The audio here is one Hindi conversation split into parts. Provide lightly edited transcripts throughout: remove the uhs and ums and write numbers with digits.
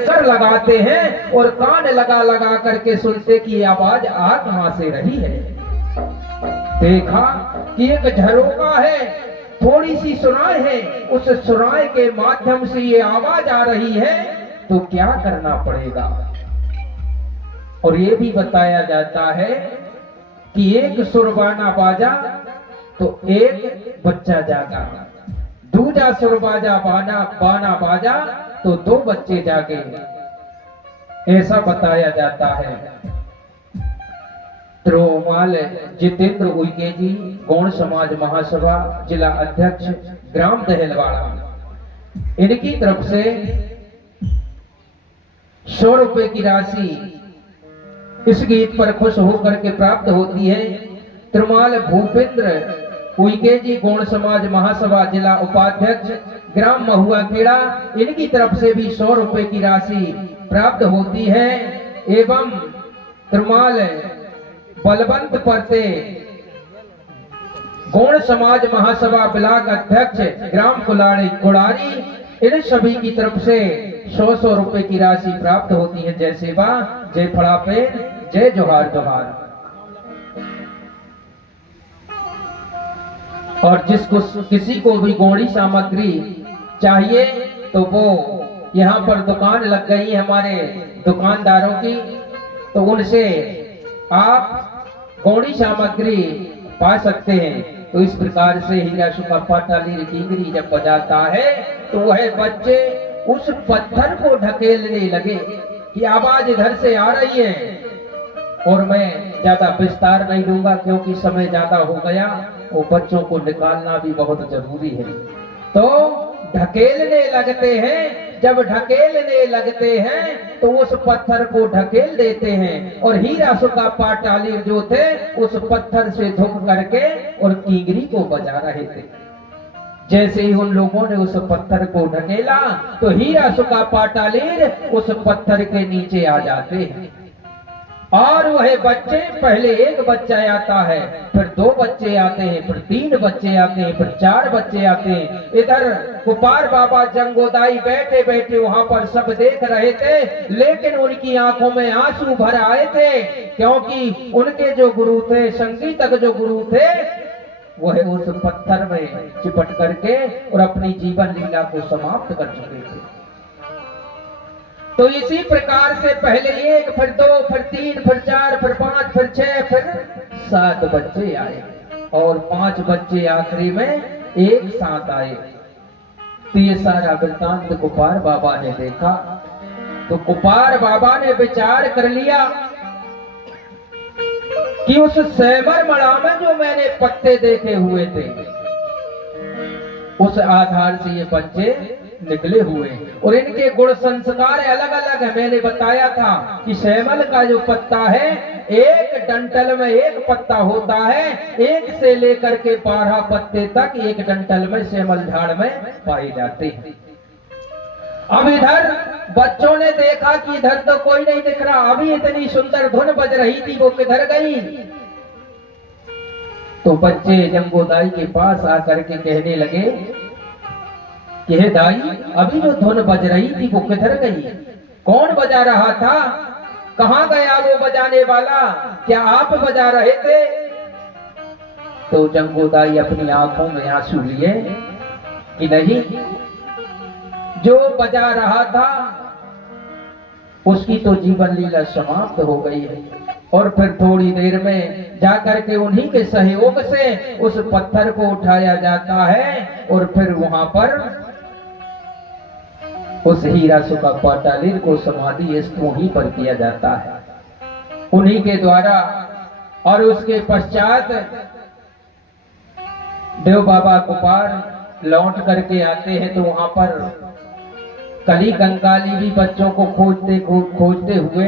सर लगाते हैं और कान लगा लगा करके सुनते कि आवाज आ कहां से रही है। देखा कि एक झरोका है, थोड़ी सी सुनाई है, उस सुनाई के माध्यम से ये आवाज आ रही है, तो क्या करना पड़ेगा। और ये भी बताया जाता है कि एक सुरबाना बाजा तो एक बच्चा जागा, दूजा सुरबाजा बाना बाजा तो दो बच्चे जागे, ऐसा बताया जाता है। त्रोमाल जितेंद्र उइके जी, गौण समाज महासभा, जिला अध्यक्ष, ग्राम दहलवाड़ा, इनकी तरफ से 100 रुपए की राशि इस गीत पर खुश होकर के प्राप्त होती है। त्रिमाल भूपेंद्र उइके जी, गौण समाज महासभा, जिला उपाध्यक्ष, ग्राम महुआ खेड़ा, इनकी तरफ से भी 100 रुपए की राशि प्राप्त होती है। एवं त्रिमाल बलवंत परते, गौण समाज महासभा ब्लॉक अध्यक्ष, ग्राम कुड़ारी, इन सभी की तरफ से 100 रुपए की राशि प्राप्त होती है। जय सेवा, जय फड़ापे, जय जोहार जोहार। और जिसको किसी को भी गौड़ी सामग्री चाहिए तो वो यहाँ पर दुकान लग गई है हमारे दुकानदारों की, तो उनसे आप गौड़ी सामग्री पा सकते हैं। तो इस प्रकार से हीरा सुखा पाटाली टिंगरी जब बजाता है तो वह बच्चे उस पत्थर को ढकेलने लगे कि आवाज इधर से आ रही है। और मैं ज्यादा विस्तार नहीं दूंगा क्योंकि समय ज्यादा हो गया, वो बच्चों को निकालना भी बहुत जरूरी है। तो ढकेलने लगते हैं, जब ढकेलने लगते हैं तो उस पत्थर को ढकेल देते हैं और हीरा सुखा पाटाली जो थे उस पत्थर से झुक करके और कींगरी को बजा रहे थे। जैसे ही उन लोगों ने उस पत्थर को ढकेला तो हीरा सुखा पाटाली उस पत्थर के नीचे आ जाते हैं। और वह बच्चे, पहले एक बच्चा आता है, फिर 2 बच्चे आते हैं, फिर 3 बच्चे आते हैं, फिर 4 बच्चे आते हैं। इधर कुपार बाबा जंगोदाई बैठे बैठे वहां पर सब देख रहे थे, लेकिन उनकी आंखों में आंसू भर आए थे क्योंकि उनके जो गुरु थे, संगीतज्ञ जो गुरु थे, वह उस पत्थर में चिपट करके और अपनी जीवन लीला को समाप्त कर चुके थे। तो इसी प्रकार से पहले 1, फिर 2, फिर 3, फिर 4, फिर 5, फिर 6, फिर 7 बच्चे आए और 5 बच्चे आखिरी में एक साथ आए। तो ये सारा वृत्तांत कुपार बाबा ने देखा। तो कुपार बाबा ने विचार कर लिया कि उस सैमर मड़ा में जो मैंने पत्ते देखे हुए थे, उस आधार से ये बच्चे निकले हुए और इनके गुण संस्कार अलग अलग है। मैंने बताया था कि सैमल का जो पत्ता है, एक डंठल में एक पत्ता होता है, 1 से लेकर के 12 पत्ते तक एक डंठल में सैमल झाड़ में पाए जाते हैं। अब इधर बच्चों ने देखा कि इधर तो कोई नहीं दिख रहा, अभी इतनी सुंदर धुन बज रही थी, वो किधर गई। तो बच्चे जंगोदाई के पास आकर के कहने लगे कि हे दाई, अभी जो धुन बज रही थी वो किधर गई, कौन बजा रहा था, कहां गया वो बजाने वाला, क्या आप बजा रहे थे। तो जंगोदाई अपनी आंखों में आंसू लिए कि नहीं, जो बजा रहा था उसकी तो जीवन लीला समाप्त हो गई है। और फिर थोड़ी देर में जाकर के उन्हीं के सहयोग से उस पत्थर को उठाया जाता है और फिर वहां पर उस हीरा सुखा पाटाली को समाधि वहीं पर किया जाता है, उन्हीं के द्वारा। और उसके पश्चात देव बाबा कुपार लौट करके आते हैं तो वहां पर कली कंकाली भी बच्चों को खोजते हुए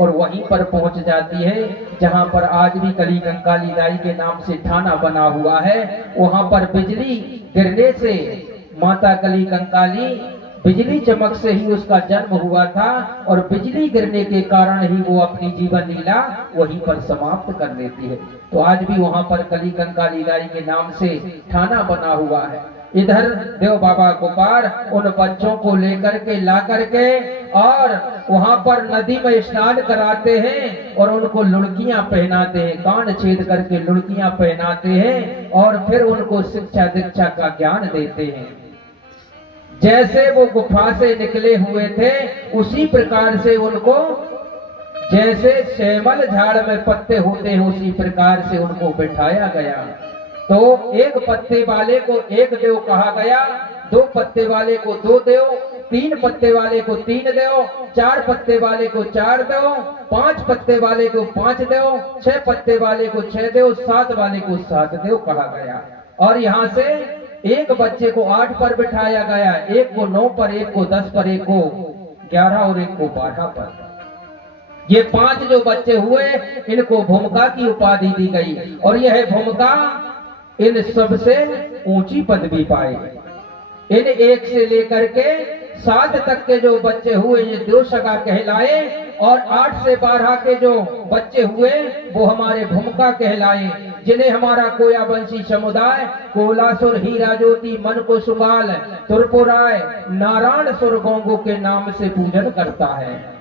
और वहीं पर पहुंच जाती है जहां पर आज भी कली कंकाली दाई के नाम से थाना बना हुआ है। वहां पर बिजली गिरने से माता कली कंकाली, बिजली चमक से ही उसका जन्म हुआ था और बिजली गिरने के कारण ही वो अपनी जीवन लीला वहीं पर समाप्त कर लेती है। तो आज भी वहां पर कली कंकाली दाई के नाम से थाना बना हुआ है। इधर देव बाबा गोपाल उन बच्चों को लेकर के ला करके और वहां पर नदी में स्नान कराते हैं और उनको लुड़कियां पहनाते हैं, कान छेद करके लुड़कियां पहनाते हैं और फिर उनको शिक्षा दीक्षा का ज्ञान देते हैं। जैसे वो गुफा से निकले हुए थे उसी प्रकार से उनको, जैसे श्यामल झाड़ में पत्ते होते हैं उसी प्रकार से उनको बिठाया गया। तो एक पत्ते वाले को एक देव कहा गया, 2 पत्ते वाले को 2 देव, 3 पत्ते वाले को 3 देव, 4 पत्ते वाले को 4 देव, 5 पत्ते वाले को 5 देव, 6 पत्ते वाले को 6 देव, 7 वाले को 7 देव कहा गया। और यहाँ से एक बच्चे को 8 पर बिठाया गया, एक को 9 पर, एक को 10 पर, एक को 11 और एक को 12 पर। ये 5 जो बच्चे हुए इनको भूमिका की उपाधि दी गई और यह भूमिका इन सबसे ऊंची पदवी पाए। इन 1 से लेकर के 7 तक के जो बच्चे हुए ये देवसगा कहलाए और 8 से 12 के जो बच्चे हुए वो हमारे भूमिका कहलाए, जिन्हें हमारा कोयावंशी समुदाय कोलासुर, हीरा ज्योति, मन को सुगाल, तुरपुराय, नारायण सुर गोंगो के नाम से पूजन करता है।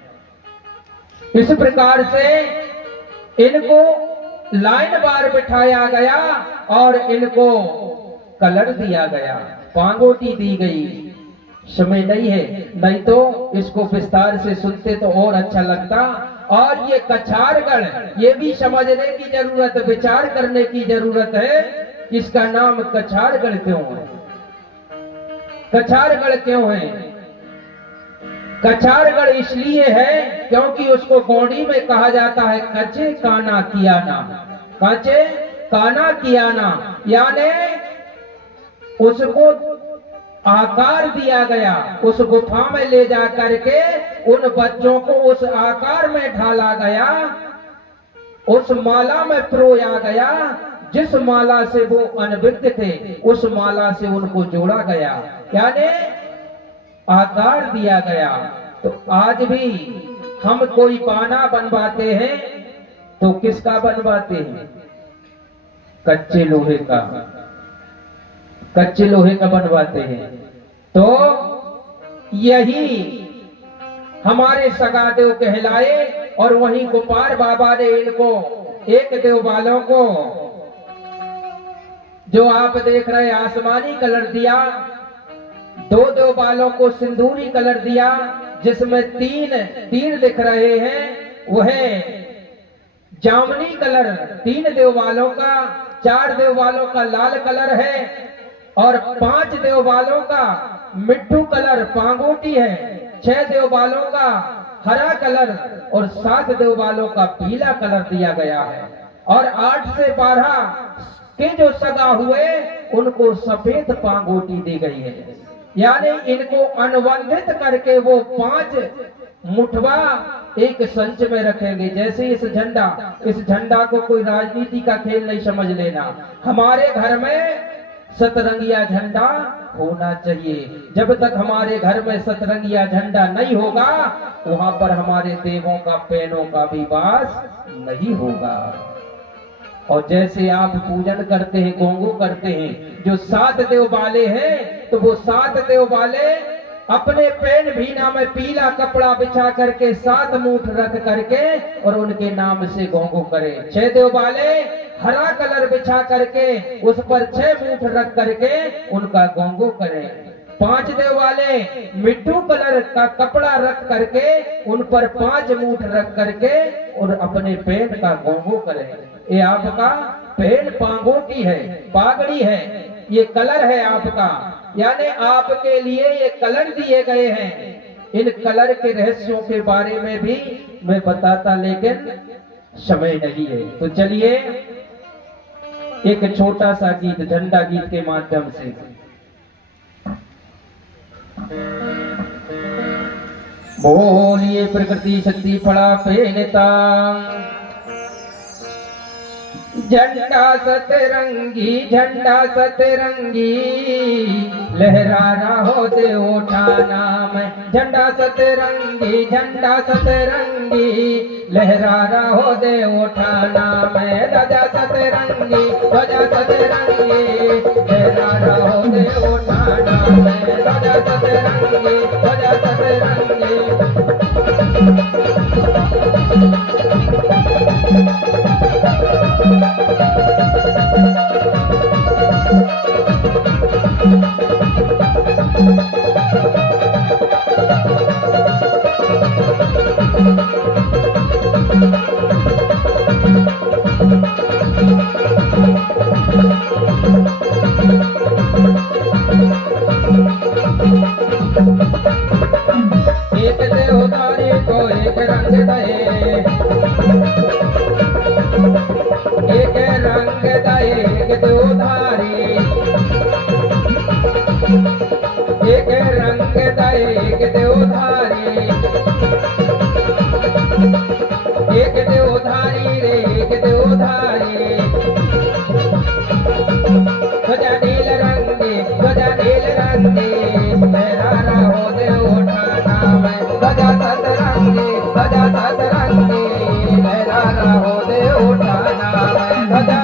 इस प्रकार से इनको लाइन बार बिठाया गया और इनको कलर दिया गया, पांगोटी दी गई। समय नहीं है, नहीं तो इसको विस्तार से सुनते तो और अच्छा लगता। और ये कछारगढ़, ये भी समझने की जरूरत, विचार करने की जरूरत है, इसका नाम कछारगढ़ क्यों है? कछारगढ़ क्यों है? कछारगढ़ इसलिए है क्योंकि उसको गोंडी में कहा जाता है कचे काना कियाना, कचे काना कियाना, यानी उसको आकार दिया गया। उस गुफा में ले जा करके उन बच्चों को उस आकार में ढाला गया, उस माला में पिरोया गया, जिस माला से वो अनभिज्ञ थे उस माला से उनको जोड़ा गया, यानी आकार दिया गया। तो आज भी हम कोई पाना बनवाते हैं तो किसका बनवाते हैं? कच्चे लोहे का, कच्चे लोहे का बनवाते हैं। तो यही हमारे सगादेव कहलाए और वहीं गोपाल बाबा ने इनको, एक देव वालों को जो आप देख रहे आसमानी कलर दिया, 2 देव वालों को सिंदूरी कलर दिया, जिसमें 3 तीर दिख रहे हैं, वह जामनी कलर 3 देव वालों का, 4 देव वालों का लाल कलर है और 5 देव वालों का मिट्टू कलर पांगोटी है, 6 देव वालों का हरा कलर और 7 देव वालों का पीला कलर दिया गया है। और 8 से 12 के जो सगा हुए उनको सफेद पांगोटी दी गई है, यानी इनको अनुबंधित करके वो 5 मुठवा एक संच में रखेंगे। जैसे इस झंडा को कोई राजनीति का खेल नहीं समझ लेना। हमारे घर में सतरंगिया झंडा होना चाहिए। जब तक हमारे घर में सतरंगिया झंडा नहीं होगा वहां पर हमारे देवों का, पैनों का भी वास नहीं होगा। और जैसे आप पूजन करते हैं, गोंगो करते हैं, जो 7 देव वाले हैं तो वो 7 देव वाले अपने पैन भीना में पीला कपड़ा बिछा करके 7 मूठ रख करके और उनके नाम से गोंगो करें। 6 देव वाले हरा कलर बिछा करके उस पर 6 मूठ रख करके उनका गोंगो करें। 5 देव वाले मिट्टू कलर का कपड़ा रख करके उन पर 5 मूठ रख करके और अपने पैन का गोंगो करें। ये आपका पैन पांगोटी है, पागड़ी है, ये कलर है आपका, यानी आपके लिए ये कलर दिए गए हैं। इन कलर के रहस्यों के बारे में भी मैं बताता, लेकिन समय नहीं है। तो चलिए एक छोटा सा गीत झंडा गीत के माध्यम से। बोलिए प्रकृति शक्ति फड़ा पेनता, झंडा सतरंगी, झंडा सतरंगी, लहरा रहो देव उठाना में। झंडा सतरंगी, झंडा सतरंगी, लहरा रहो देव उठाना में। ध्वजा सतरंगी, ध्वजा सतरंगी, लहरा रहो दे उठाना में ध्वजा सतरंगी ध्वजा सतरंगी। एक देवधारी को एक रंग दए, एक रंग दए एक देवधारी, एक रंग दए एक देवधारी, एक देवधारी रे एक देवधारी। ध्वजा नील रंगी ध्वजा नील रंगी लहरा रहो दे उठाना में ध्वजा सतरंगी लहरा रहो दे उठाना में ध्वजा।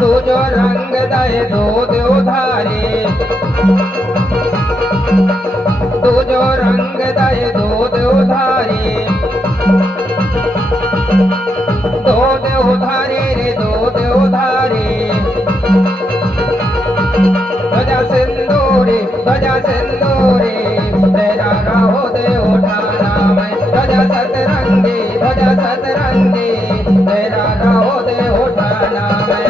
दो जो रंग दए दो देवधारी, दो जो रंग दए दो देवधारी, दो देवधारी रे दो देवधारी। ध्वजा सिंदूरी लहरा रहो दे उठाना में ध्वजा सतरंगी लहरा रहो दे उठाना में।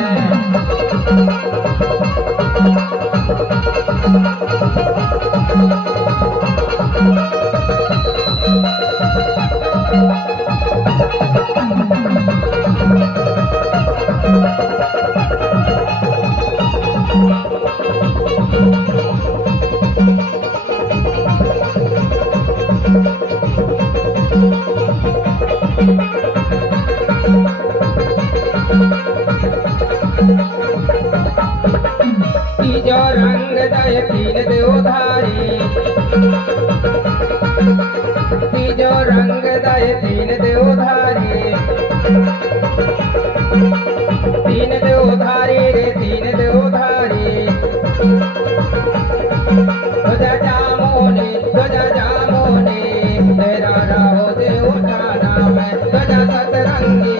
तीजो रंग दए तीन देवधारी, तीजो रंग दए तीन देवधारी, तीन देवधारी रे तीन देवधारी। ध्वजा जामुनी लहरा रहो दे उठाना में ध्वजा सतरंगी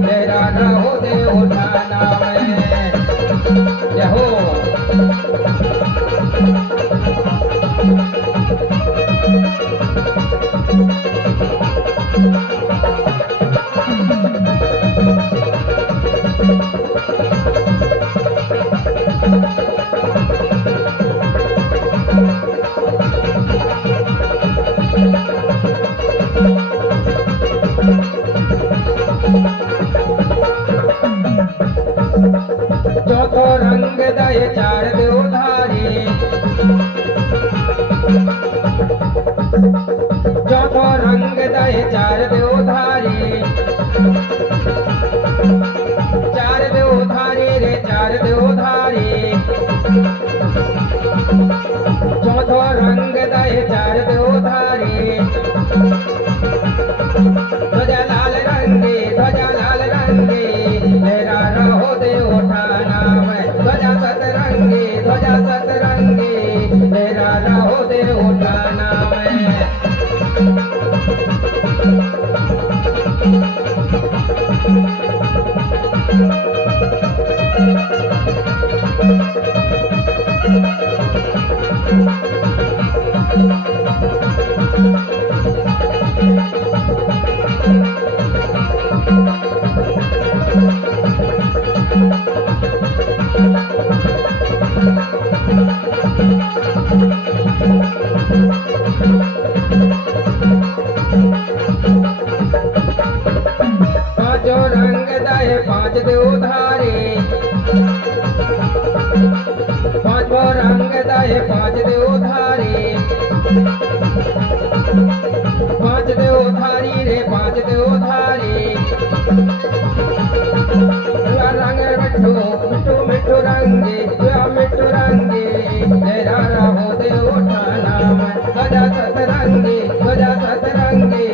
लहरा रहो दे उठाना में। जय हो। चौथो रंग दए चार देवधारी, चौथो रंग दए चार देवधारी, चार देवधारी रे चार देवधारी। चौथो रंग दए चार देवधारी। ध्वजा लाल रंगी लहरा रहो दे उठाना में ध्वजा सतरंगी लहरा रहो दे उठाना में। Thank you. दाए पांच देव धारे, पांच देव धारी रे पांच देव धारे। रंग मिठू मिठू मिठू रंगे मिठू रंगे, तेरा रहो देव ठाना में गजा सतरंगे गजा सतरंगे,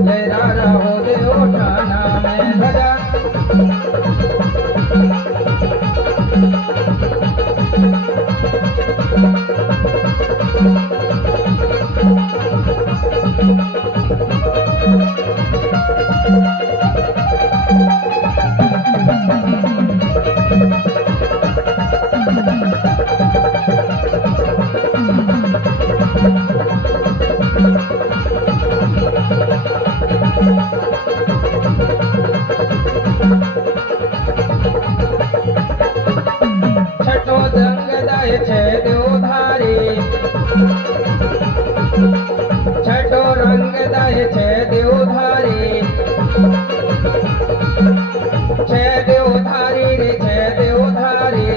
तेरा रहो देव ठाना में गजा। छठो रंग दाए छह देव धारे, छठो रंग दाए छह देव धारे, छह देव धारी रे छह देव धारे।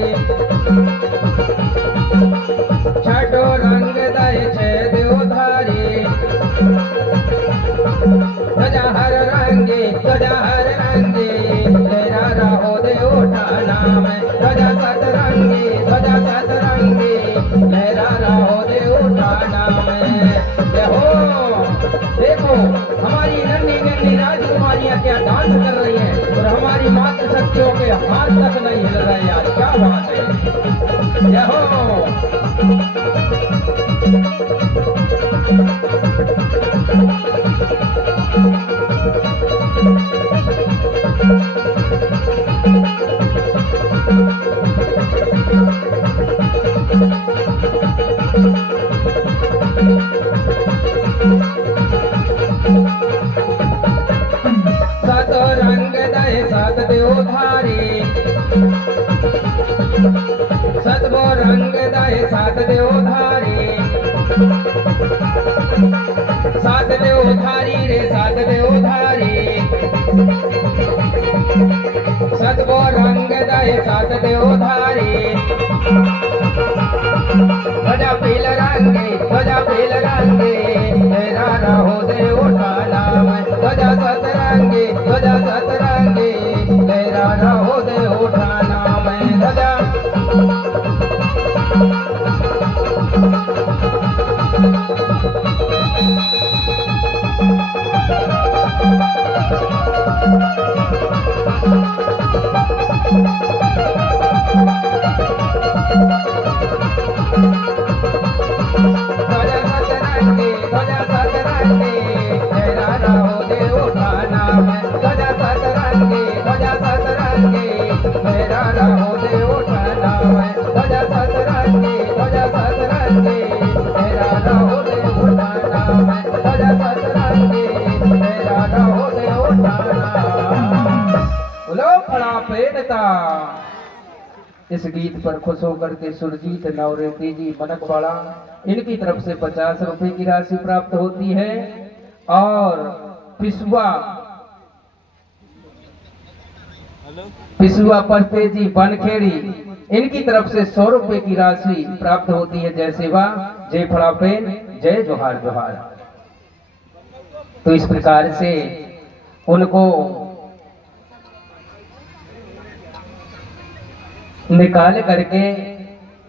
छठो रंग दाए छह देव धारे, गजा हर रंगे गजा हर रंगे, तेरा रहो देव ठाना में गजा सतरंगे गजा सतरंगे, तेरा रहो देव ठाना में। हो देखो हमारी नन्ही नन्ही राजकुमारियां क्या डांस कर रही हैं, और हमारी मातृ शक्तियों के हाथ तक नहीं हिल रहे यार, क्या बात है। हो सात रंग दाए सात देव धारे, सतगो रंग दाए सात देव धारे, सात देव धारी रे सात देव धारे। सतगो रंग दाए सात देव धारे, गजा पील रंगे गजा पील रंगे, तेरा रहो देव ठाना में गजा सतरंगे गजा सतरंगे, तेरा रहो देव ठाना में गजा। गजा सतरंगे गजा सतरंगे, तेरा रहो देव ठाना में गजा सतरंगे गजा सतरंगे, तेरा रहो देव ठाना में गजा सतरंगे गजा सतरंगे, तेरा रहो देव ठाना में गजा सतरंगे, तेरा रहो देव ठाना। बोलो खड़ा पेड़ता। इस गीत पर खुश होकर के सुरजीत नवरेती जी मनकवाड़ा, इनकी तरफ से 50 रुपए की राशि प्राप्त होती है, और पिसुआ परते जी बनखेड़ी, इनकी तरफ से 100 रुपए की राशि प्राप्त होती है। जय सेवा जय फड़ापेन जय जोहार जोहार। तो इस प्रकार से उनको निकाल करके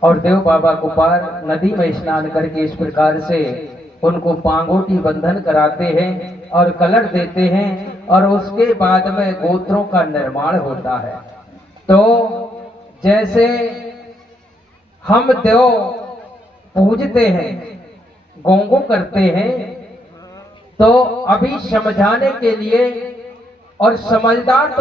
और देव बाबा को पार नदी में स्नान करके इस प्रकार से उनको पांगोटी बंधन कराते हैं और कलर देते हैं, और उसके बाद में गोत्रों का निर्माण होता है। तो जैसे हम देव पूजते हैं गोंगो करते हैं, तो अभी समझाने के लिए, और समझदार तो